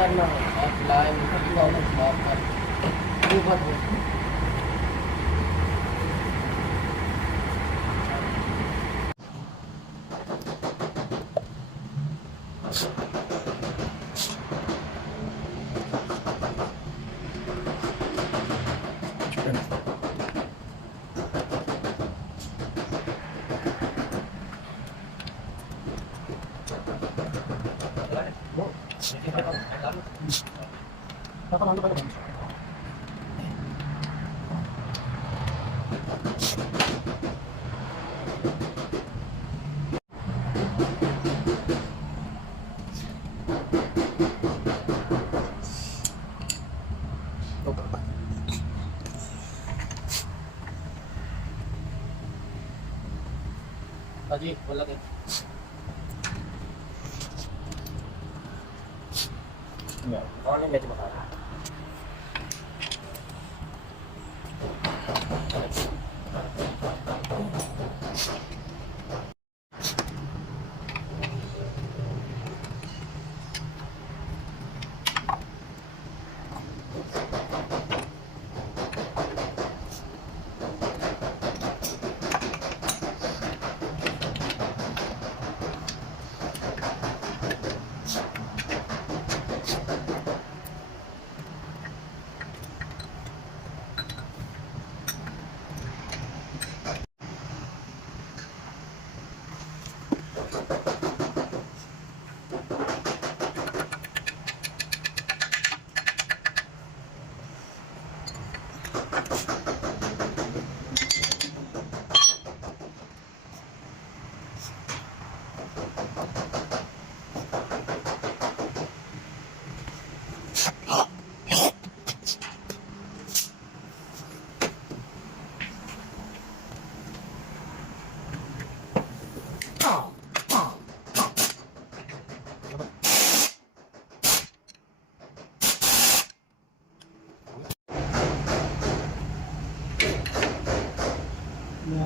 करना लाइन साफ कर ऊपर जी बोला के कौन है मैच बता रहा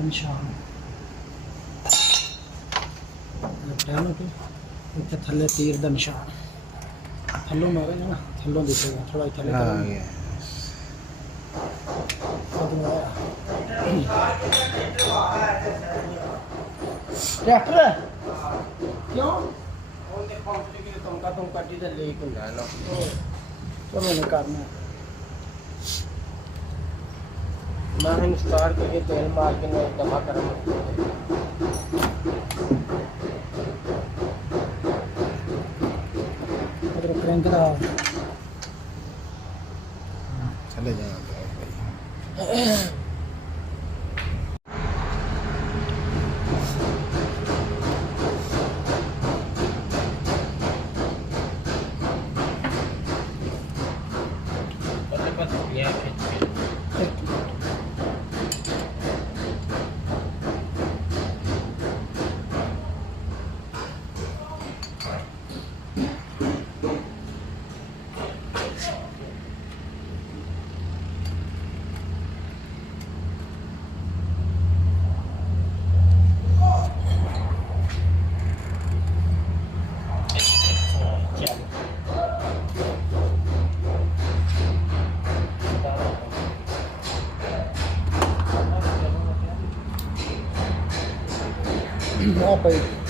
निशान इतने थले तीर का निशान थलों मारे ना थलों दिखेगा थोड़ा थले ट्रैक्टर क्यों तुम कटी तो लीक हो जाए ना चलो नहीं करना मैं स्टार करके तेल मार के मैं दफा कर क्रैंक चले जाए apa itu?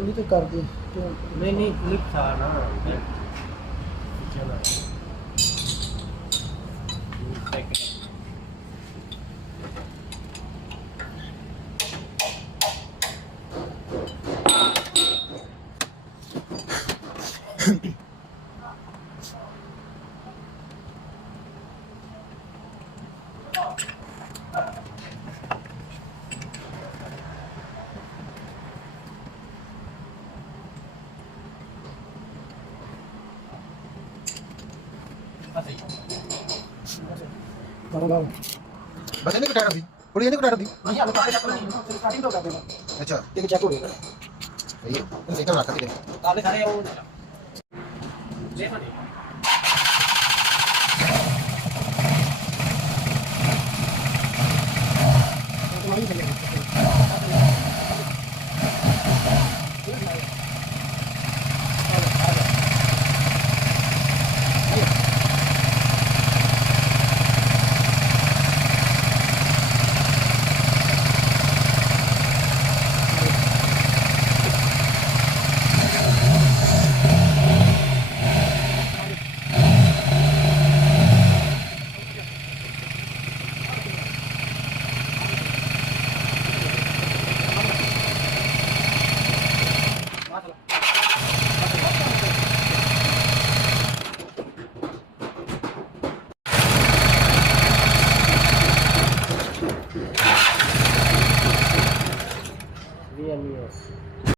पुलिस तो कर दी नहीं क्लिप था ना चलो गाओ गाओ बस इन्हीं को टाइट होती थोड़ी इन्हीं को टाइट होती नहीं आप स्टार्टिंग तो कर देना अच्छा ठीक है चेक हो गया सही है तो देखकर रखा भी दे आपने सारे वो ले